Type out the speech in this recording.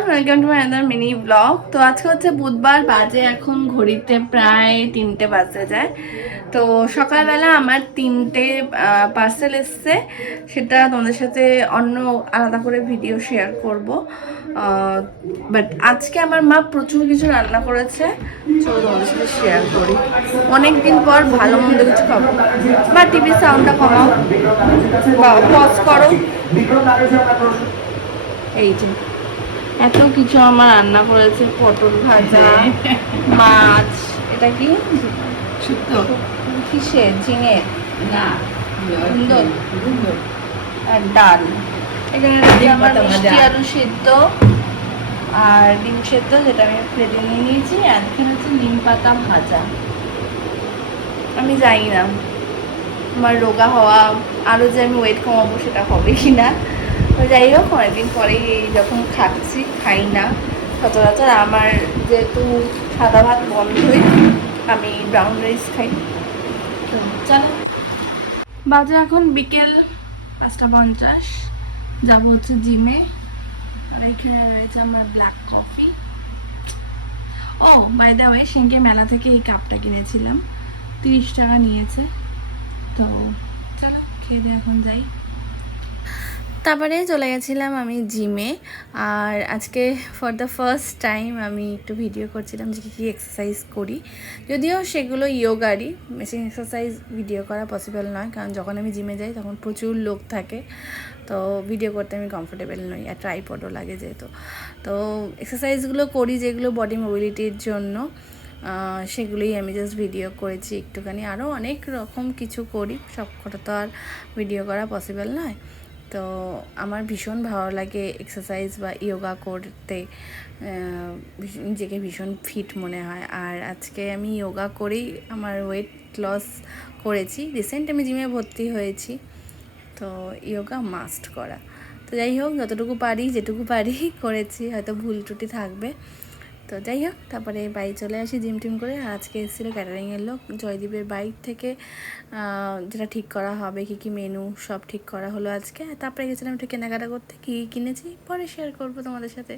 Everyone, welcome to my another mini blog. তো আজকে হচ্ছে বুধবার, বাজে এখন ঘড়িতে প্রায় 3টে বাজতে যায়। তো সকালবেলা আমার 3টে পার্সেল এসছে, সেটা তোমাদের সাথে অন্য আলাদা করে ভিডিও শেয়ার করব। বাট আজকে আমার মা প্রচুর কিছু রান্না করেছে, চলো তোমাদের সাথে শেয়ার করি। অনেকদিন পর ভালো মন্দ কিছু খাবো। বা টিভির সাউন্ডটা কমাও বা পজ করো। এই যে এত কিছু আমার রান্না করেছে, পটল ভাজা, মাছ, এটা কি শুক্তো কিসের, ঝিঙে না সুন্দর, আর ডাল। এখানে রয়েছে ডিম আমার পাতা মিষ্টি ভাজা। আলু সিদ্ধ আর ডিম সেদ্ধ, যেটা আমি প্লেটে নিয়ে নিয়েছি। আর এখানে হচ্ছে নিম পাতা ভাজা। আমি জানি না আমার রোগা হওয়া, আরও যে আমি ওয়েট কমাবো সেটা হবে কি না। তো যাই হোক, অনেকদিন পরেই যখন খাচ্ছি, খাই না সচরাচর। আমার যেহেতু সাদা ভাত বন্ধই, আমি ব্রাউন রাইস খাই। তো চলো, বাজে এখন বিকেল 5:50, যাবো হচ্ছে জিমে। আর এখানে রয়েছে আমার black coffee. Oh by the way, সেনকে মেলা থেকে এই কাপটা কিনেছিলাম, 30 টাকা নিয়েছে। তো চলো খেয়ে দিয়ে এখন যাই। তারপরে চলে গেছিলাম আমি জিমে। আর আজকে ফর দ্য ফার্স্ট টাইম আমি একটু ভিডিও করছিলাম যে কী কী এক্সারসাইজ করি। যদিও সেগুলো ইয়োগারই, মেশিন এক্সারসাইজ ভিডিও করা পসিবল নয়, কারণ যখন আমি জিমে যাই তখন প্রচুর লোক থাকে, তো ভিডিও করতে আমি কমফোর্টেবল নই, আর ট্রাইপডও লাগে যেহেতু। তো এক্সারসাইজগুলো করি যেগুলো বডি মোবিলিটির জন্য, সেগুলোই আমি জাস্ট ভিডিও করেছি একটুখানি। আরও অনেক রকম কিছু করি, সব কটা তো আর ভিডিও করা পসিবল নয়। তো আমার ভীষণ ভালো লাগে এক্সারসাইজ বা ইয়োগা করতে, নিজেকে ভীষণ ফিট মনে হয়। আর আজকে আমি ইয়োগা করেই আমার ওয়েট লস করেছি। রিসেন্ট আমি জিমে ভর্তি হয়েছি, তো ইয়োগা মাস্ট করা। তো যাই হোক, যতটুকু পারি যেটুকু পারি করেছি, হয়তো ভুল ত্রুটি থাকবে। তো যাই হোক, তারপরে বাড়ি চলে আসি জিম টিম করে। আর আজকে এসেছিলো ক্যাটারিংয়ের লোক, জয়দীপের বাইক থেকে যেটা ঠিক করা হবে, কী কী মেনু সব ঠিক করা হলো আজকে। তারপরে গেছিলাম একটু কেনাকাটা করতে, কী কিনেছি পরে শেয়ার করবো তোমাদের সাথে।